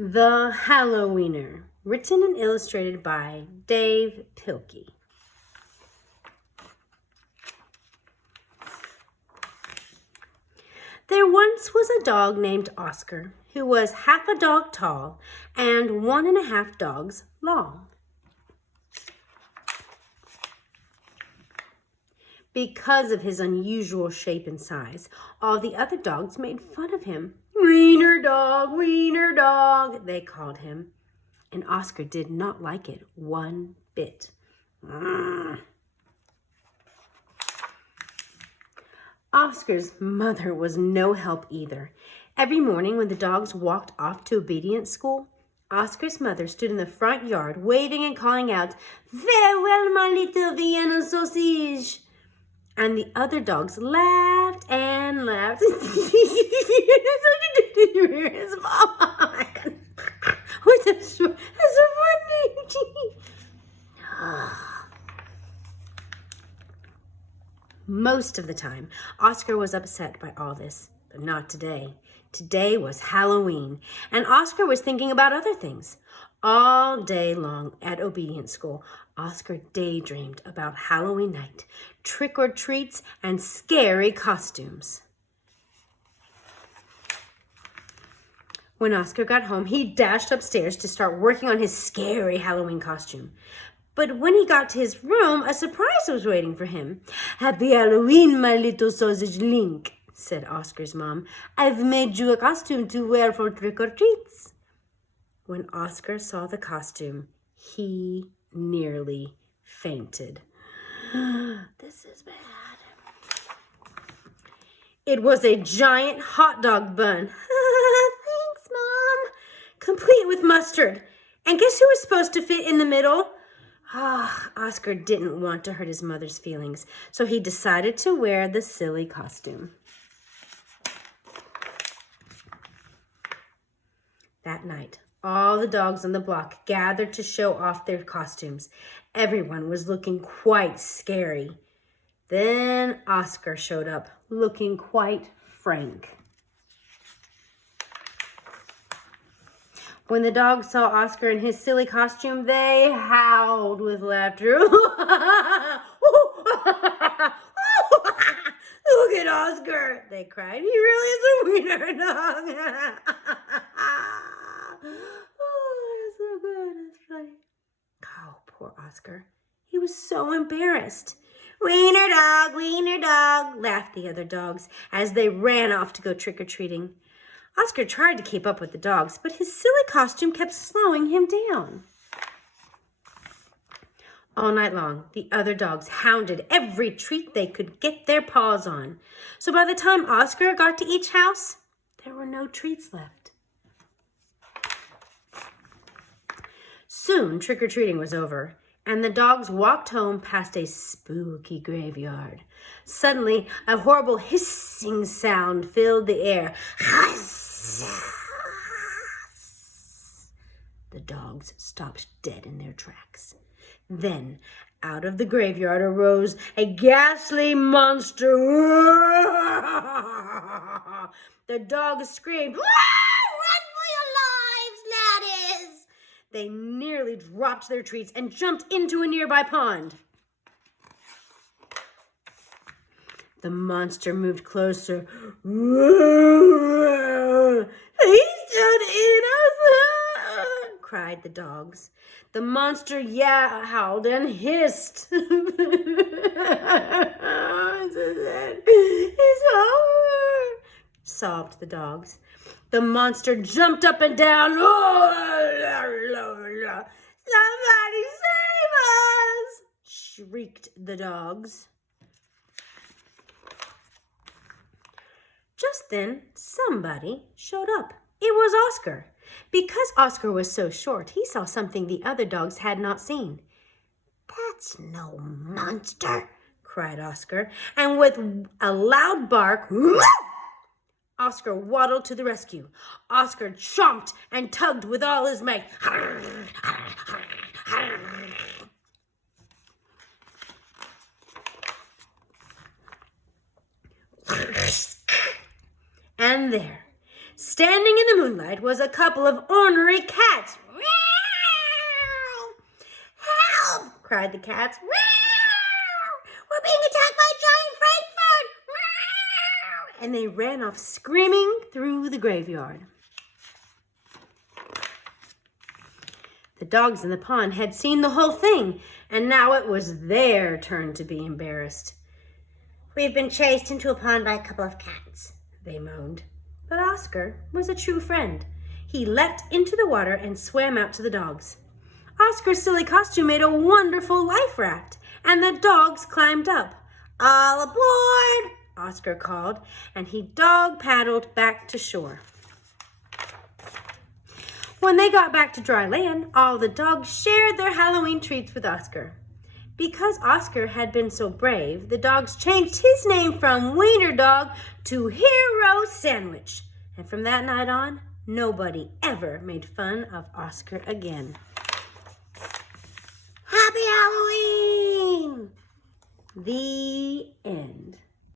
The Hallo-Wiener, written and illustrated by Dav Pilkey. There once was a dog named Oscar, who was half a dog tall and 1.5 dogs long. Because of his unusual shape and size, all the other dogs made fun of him. Wiener dog, they called him. And Oscar did not like it one bit. Oscar's mother was no help either. Every morning when the dogs walked off to obedience school, Oscar's mother stood in the front yard waving and calling out, "Farewell, my little Vienna sausage." And the other dogs laughed and laughed. That's so funny. Most of the time, Oscar was upset by all this, but not today. Today was Halloween, and Oscar was thinking about other things. All day long at obedience school, Oscar daydreamed about Halloween night, trick-or-treats, and scary costumes. When Oscar got home, he dashed upstairs to start working on his scary Halloween costume. But when he got to his room, a surprise was waiting for him. "Happy Halloween, my little sausage link," said Oscar's mom. "I've made you a costume to wear for trick-or-treats." When Oscar saw the costume, he nearly fainted. This is bad. It was a giant hot dog bun. Thanks, Mom. Complete with mustard. And guess who was supposed to fit in the middle? Oscar didn't want to hurt his mother's feelings, so he decided to wear the silly costume. That night, all the dogs on the block gathered to show off their costumes. Everyone was looking quite scary. Then Oscar showed up, looking quite frank. When the dogs saw Oscar in his silly costume, they howled with laughter. Look at Oscar, they cried. He really is a wiener dog. Oh, that's so good. That's funny. Oh, poor Oscar. He was so embarrassed. Wiener dog, laughed the other dogs as they ran off to go trick-or-treating. Oscar tried to keep up with the dogs, but his silly costume kept slowing him down. All night long, the other dogs hounded every treat they could get their paws on. So by the time Oscar got to each house, there were no treats left. Soon, trick-or-treating was over, and the dogs walked home past a spooky graveyard. Suddenly, a horrible hissing sound filled the air. The dogs stopped dead in their tracks. Then, out of the graveyard arose a ghastly monster. The dogs screamed, "Run for your lives, laddies!" They nearly dropped their treats and jumped into a nearby pond. The monster moved closer. "Please don't eat us!" cried the dogs. The monster howled and hissed. It's over, sobbed the dogs. The monster jumped up and down. "Somebody save us!" shrieked the dogs. Just then, somebody showed up. It was Oscar. Because Oscar was so short, he saw something the other dogs had not seen. "That's no monster," cried Oscar, and with a loud bark, Oscar waddled to the rescue. Oscar chomped and tugged with all his might. And there, Standing in the moonlight was a couple of ornery cats. "Help!" cried the cats. "We're being attacked by giant Frankfurt!" And they ran off screaming through the graveyard. The dogs in the pond had seen the whole thing, and now it was their turn to be embarrassed. "We've been chased into a pond by a couple of cats," they moaned. But Oscar was a true friend. He leapt into the water and swam out to the dogs. Oscar's silly costume made a wonderful life raft, and the dogs climbed up. "All aboard!" Oscar called, and he dog-paddled back to shore. When they got back to dry land, all the dogs shared their Halloween treats with Oscar. Because Oscar had been so brave, the dogs changed his name from Wiener Dog to Hero Sandwich. And from that night on, nobody ever made fun of Oscar again. Happy Halloween! The end.